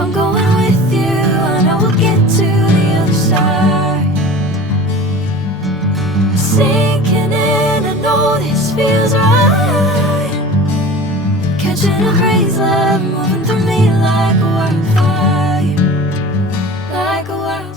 I'm going with you, I know we'll get to the other side. Sinking in, I know this feels right. Catching a crazy love, moving through me like a wildfire, like a wildfire.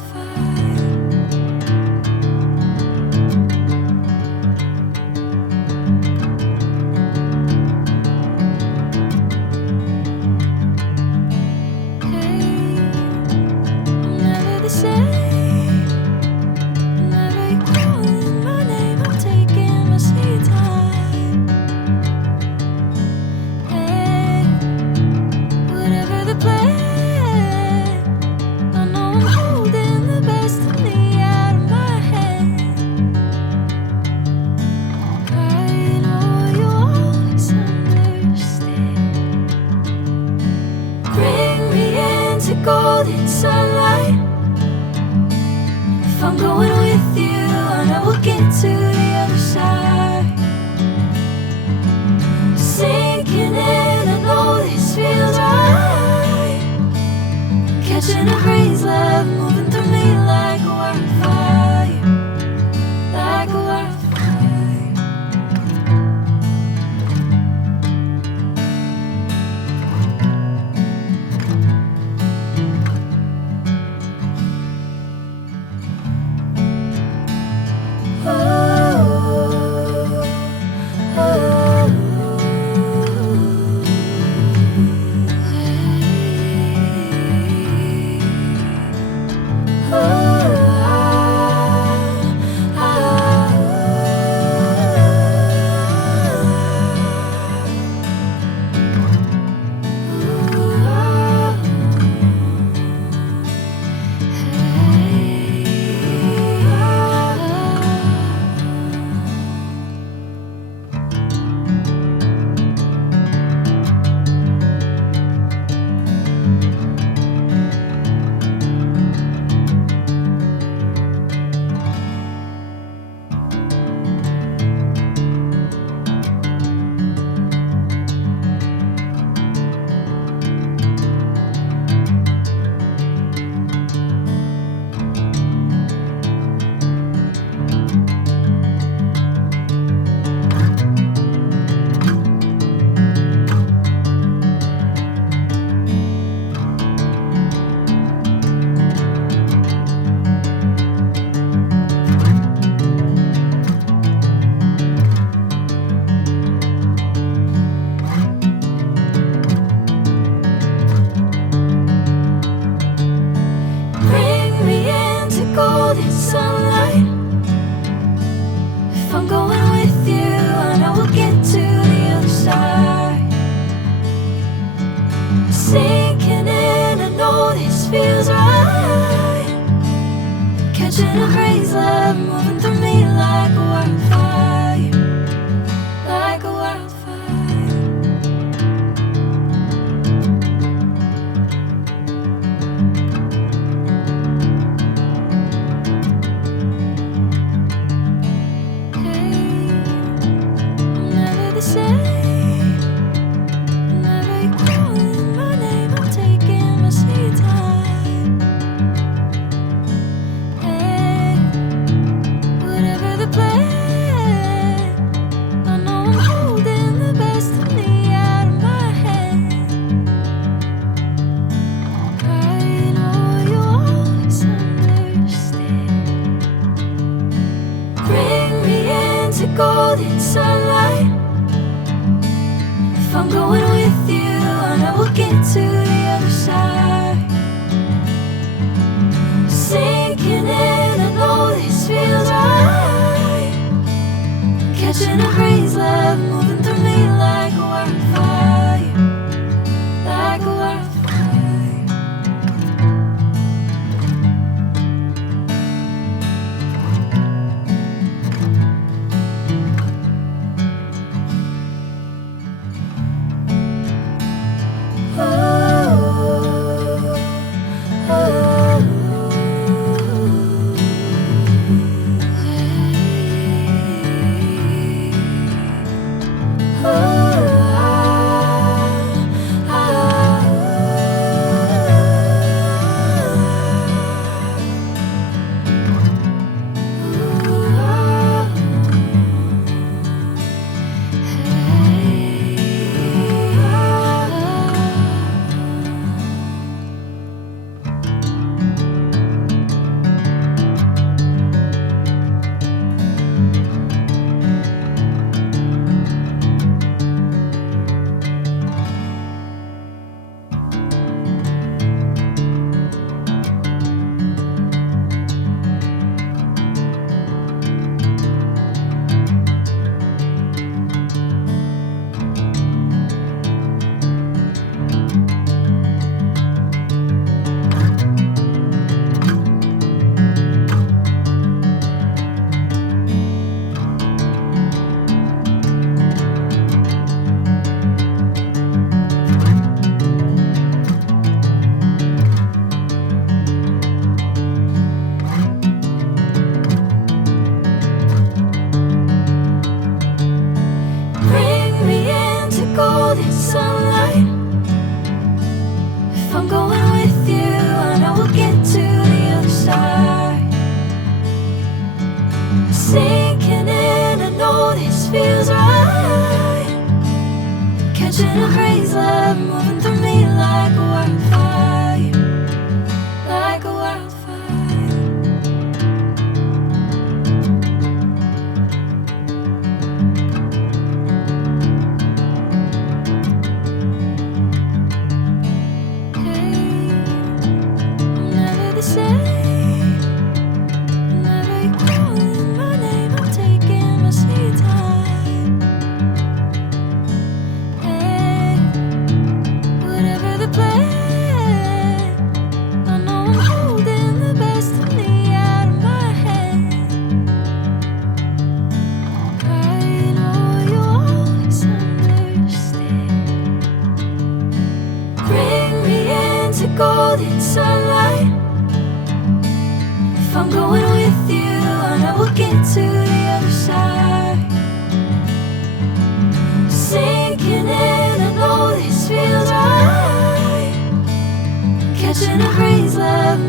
Golden sunlight. If I'm going with you, I know we'll get to the other side. Sinking in, I know this feels right. Catching a crazy love, moving through me like a wildfire, like a wildfire. Sinking in, I know this feels right. Catching a crazy love, moving through me like a wildfire, like a wildfire. Hey, I'm never the same. Golden sunlight. If I'm going with you, I know we'll get to the other side. Sinking in, I know this feels right. Catching a crazy love, moving through me like a wildfire, like a wildfire. Oh. If I'm going with you, I know we'll get to the other side. Sinking in, I know this feels right. Catching a crazy love moving through me like a wildfire, like a wildfire. Hey, I'm never the same. Whenever you're calling my name, I'm taking my sweet time. Hey, whatever the plan, I know I'm holding the best of me out of my hand. I know you'll always understand. Bring me into golden sunlight. If I'm going with you, I know we'll get to the other side. Sinking in, I know this feels right. Catching a crazy love